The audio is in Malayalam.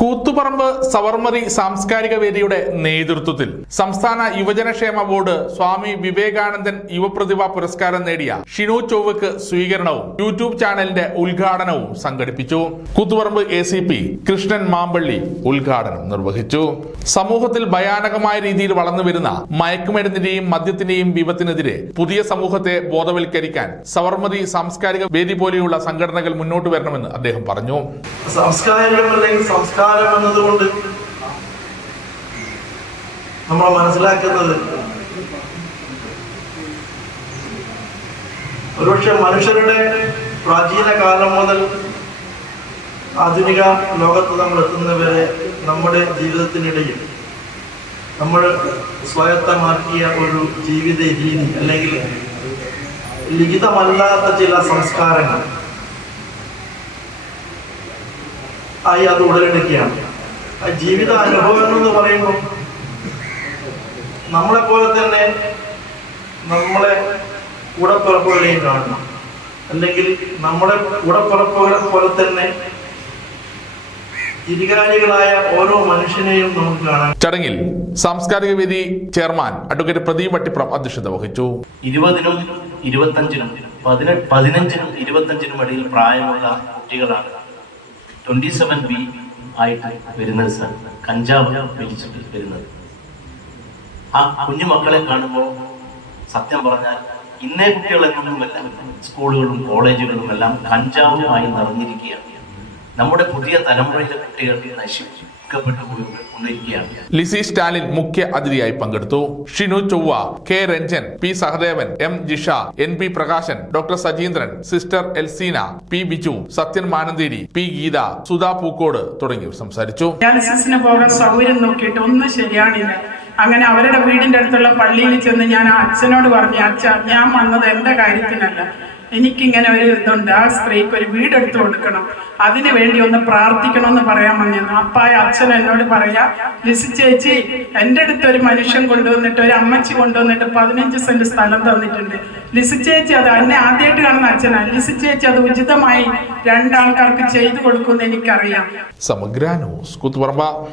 കൂത്തുപറമ്പ് സവർമറി സാംസ്കാരിക വേദിയുടെ നേതൃത്വത്തിൽ സംസ്ഥാന യുവജനക്ഷേമ ബോർഡ് സ്വാമി വിവേകാനന്ദൻ യുവപ്രതിഭ പുരസ്കാരം നേടിയ ഷിനു ചൊവ്വക്ക് സ്വീകരണവും യൂട്യൂബ് ചാനലിന്റെ ഉദ്ഘാടനവും സംഘടിപ്പിച്ചു. കൂത്തുപറമ്പ് എ കൃഷ്ണൻ മാമ്പള്ളി ഉദ്ഘാടനം നിർവഹിച്ചു. സമൂഹത്തിൽ ഭയാനകമായ രീതിയിൽ വളർന്നു വരുന്ന മയക്കുമരുന്നിന്റെയും മദ്യത്തിന്റെയും വിപത്തിനെതിരെ പുതിയ സമൂഹത്തെ ബോധവൽക്കരിക്കാൻ സവർമതി സാംസ്കാരിക വേദി പോലെയുള്ള സംഘടനകൾ മുന്നോട്ട് വരണമെന്ന് അദ്ദേഹം പറഞ്ഞു. സംസ്കാരം അല്ലെങ്കിൽ സംസ്കാരം എന്നതുകൊണ്ട് നമ്മൾ മനസ്സിലാക്കുന്നത് ഒരുപക്ഷെ മനുഷ്യരുടെ പ്രാചീന കാലം മുതൽ ആധുനിക ലോകത്ത് നമ്മൾ എത്തുന്നവരെ നമ്മുടെ ജീവിതത്തിനിടയിൽ നമ്മൾ സ്വായത്തമാക്കിയ ഒരു ജീവിത രീതി അല്ലെങ്കിൽ ലിഖിതമല്ലാത്ത ചില സംസ്കാരങ്ങൾ ആയി അത് ഉടലെടുക്കുകയാണ്. ആ ജീവിത അനുഭവങ്ങൾ എന്ന് പറയുമ്പോൾ നമ്മളെ പോലെ തന്നെ നമ്മളെ കൂടെ കൂടപ്പിറപ്പുകളെയും കാണണം. അല്ലെങ്കിൽ നമ്മുടെ കൂടപ്പിറപ്പുകളെ പോലെ തന്നെ ഓരോ മനുഷ്യനെയും നമുക്ക് കാണാം ചടങ്ങിൽ സാംസ്കാരിക വേദി ചെയർമാൻ അഡ്വക്കേറ്റ് പ്രദീപ് വട്ടിപ്പുറം അധ്യക്ഷത വഹിച്ചു. ഇരുപതിനും ഇരുപത്തഞ്ചിനും പതിനെട്ട് പതിനഞ്ചിനും ഇരുപത്തഞ്ചിനും ഇടയിൽ പ്രായമുള്ള കുട്ടികളാണ്. ട്വന്റി സെവൻ ബി ആയിട്ട് വരുന്നത് സാർ കഞ്ചാവ് വലിച്ചിട്ട് വരുന്നത്. ആ കുഞ്ഞു മക്കളെ കാണുമ്പോൾ സത്യം പറഞ്ഞാൽ ഇന്നേ കുട്ടികളെന്നൊന്നുമല്ല സ്കൂളുകളും കോളേജുകളും എല്ലാം കഞ്ചാവുമായി നിറഞ്ഞിരിക്കുകയാണ്. നമ്മുടെ പുതിയ തലമുറയിലെ കുട്ടികൾ കൊണ്ടിരിക്കുകയാണ് ലിസി സ്റ്റാലിൻ മുഖ്യ അതിഥിയായി പങ്കെടുത്തു. Shinu Chovva K Ranjan P Sahadevan M Jisha N P Prakashan doctor Sajeendran sister Elsina P Biju Sathyan Mananthery P Geetha Sudha Pookode തുടങ്ങിയവർ സംസാരിച്ചു. പോകാൻ സൗകര്യം നോക്കിയിട്ട് ഒന്നും ശരിയാണില്ല അങ്ങനെ അവരുടെ വീടിന്റെ അടുത്തുള്ള പള്ളിയിൽ ചെന്ന് ഞാൻ ആ അച്ഛനോട് പറഞ്ഞു അച്ഛ ഞാൻ വന്നത് എന്റെ കാര്യത്തിനല്ല. എനിക്കിങ്ങനെ ഒരു ഇതുണ്ട്. ആ സ്ത്രീക്ക് ഒരു വീടെടുത്ത് കൊടുക്കണം. അതിനു വേണ്ടി ഒന്ന് പ്രാർത്ഥിക്കണമെന്ന് പറയാൻ വന്നിരുന്നു. അപ്പായ അച്ഛൻ എന്നോട് പറയാ ലിസി ചേച്ചി എന്റെ അടുത്ത് ഒരു മനുഷ്യൻ കൊണ്ടുവന്നിട്ട് ഒരു അമ്മച്ചി കൊണ്ടുവന്നിട്ട് പതിനഞ്ച് സെന്റ് സ്ഥലം തന്നിട്ടുണ്ട്. ലിസി ചേച്ചി അത് എന്നെ ആദ്യമായിട്ട് കാണുന്ന അച്ഛനാണ് ലിസി ചേച്ചി അത് ഉചിതമായി രണ്ടാൾക്കാർക്ക് ചെയ്തു കൊടുക്കുമെന്ന് എനിക്കറിയാം. സമഗ്ര